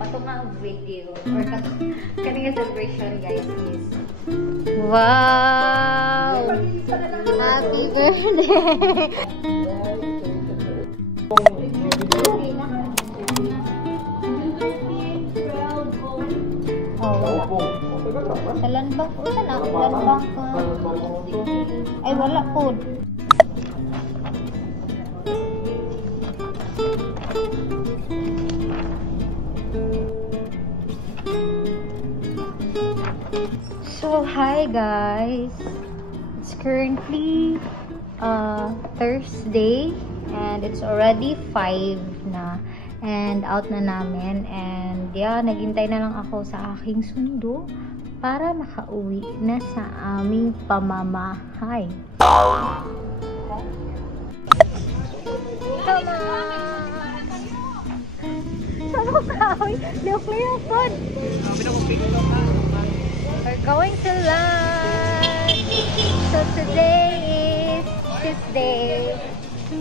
Patong ang video or kanina celebration guys is wow! Happy birthday! Sa landbang po, saan na? Landbang po. Ay, wala po. So, hi guys. It's currently Thursday and it's already 5 na. And out na namin. And yeah, naghintay na lang ako sa aking sundo para makauwi na sa aming pamamahay. Come on! Sama kahoy! Nuclear food! We're going to lunch! So today is Tuesday.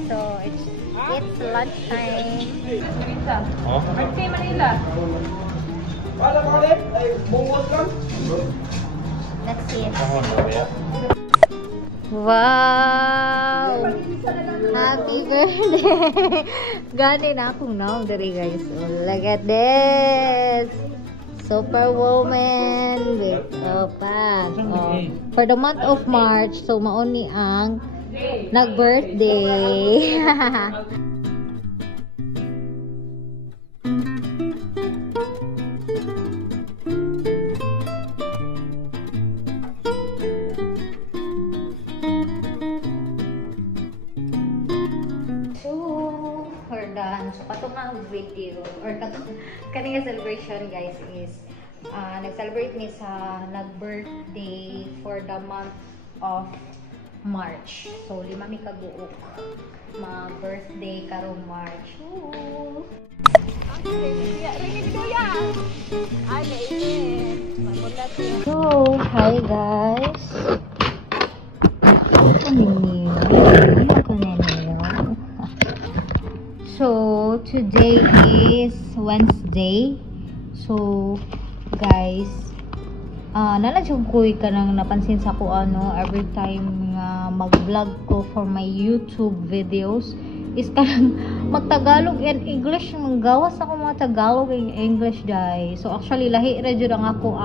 So it's lunchtime. Birthday Manila. Let's see it. Wow! Happy birthday! Gani na akong naong dari guys. Oh, look at this! Superwoman with Opa. Oh, for the month of March, so mauni ang nag-birthday. So, patong ang video or kanina celebration guys is nag-celebrate ni sa nag-birthday for the month of March. So, 5 mi kabuok ma-birthday karong March. Ooh. So, hi guys. So, today is Wednesday. So, guys, naladyog ko ka nang napansin sa ko every time mag-vlog ko for my YouTube videos is kanang mag-Tagalog and English. Manggawas ako mga Tagalog and English dai. So, actually, lahi ang ako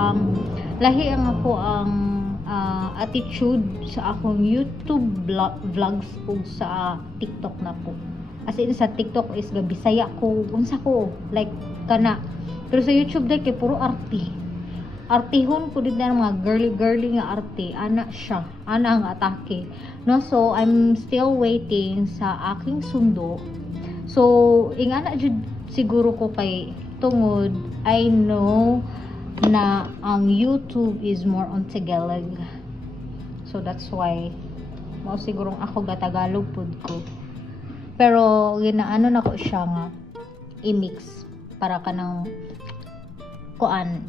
ang attitude sa akong YouTube vlogs o sa TikTok na po. As in sa TikTok is Bisaya ko, unsa ko, like kana. Pero sa YouTube dahil kay puro arte. Artihon ko din na mga girly nga arte. Ana siya. Ana ang atake. No, so I'm still waiting sa aking sundo. So, ingana jud siguro ko kay tungod I know na ang YouTube is more on Tagalog. So that's why mao sigurong ako gatagalog pud ko. Pero ginaano na ko siya nga i-mix para kanang kuan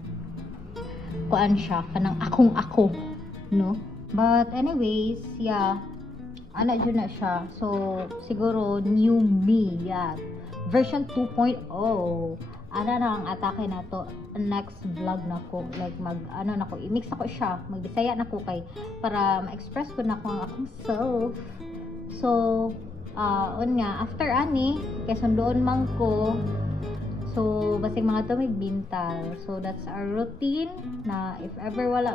siya kanang akong ako, no? But anyways, yeah, ana jud na siya. So siguro new me, yeah, version 2.0. Ana na ang atake na to next vlog na ko, like na ko i-mix ako siya, mag-Bisaya na ko kay para ma-express ko na ko ang akong self. So after ani kay sundoon man ko, so basig mga to may bintal. So that's our routine na if ever wala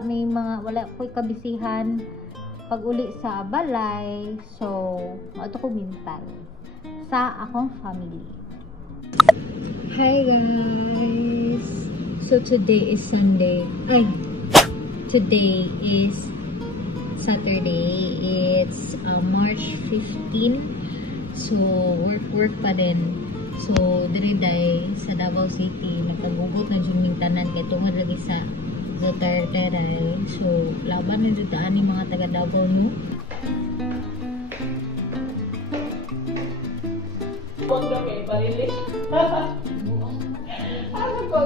ko'y kabisihan pag uli sa balay, so mato ko bintal sa akong family. Hi guys, so today is Sunday, today is Saturday. It's March 15. So, work pa din. So, diri day sa Davao City, nakagugot na juming tanan kay tungod lagi sa Duterte day. So, laban na dito ani mga taga Davao no. Wag na kay parilis. Ano ko?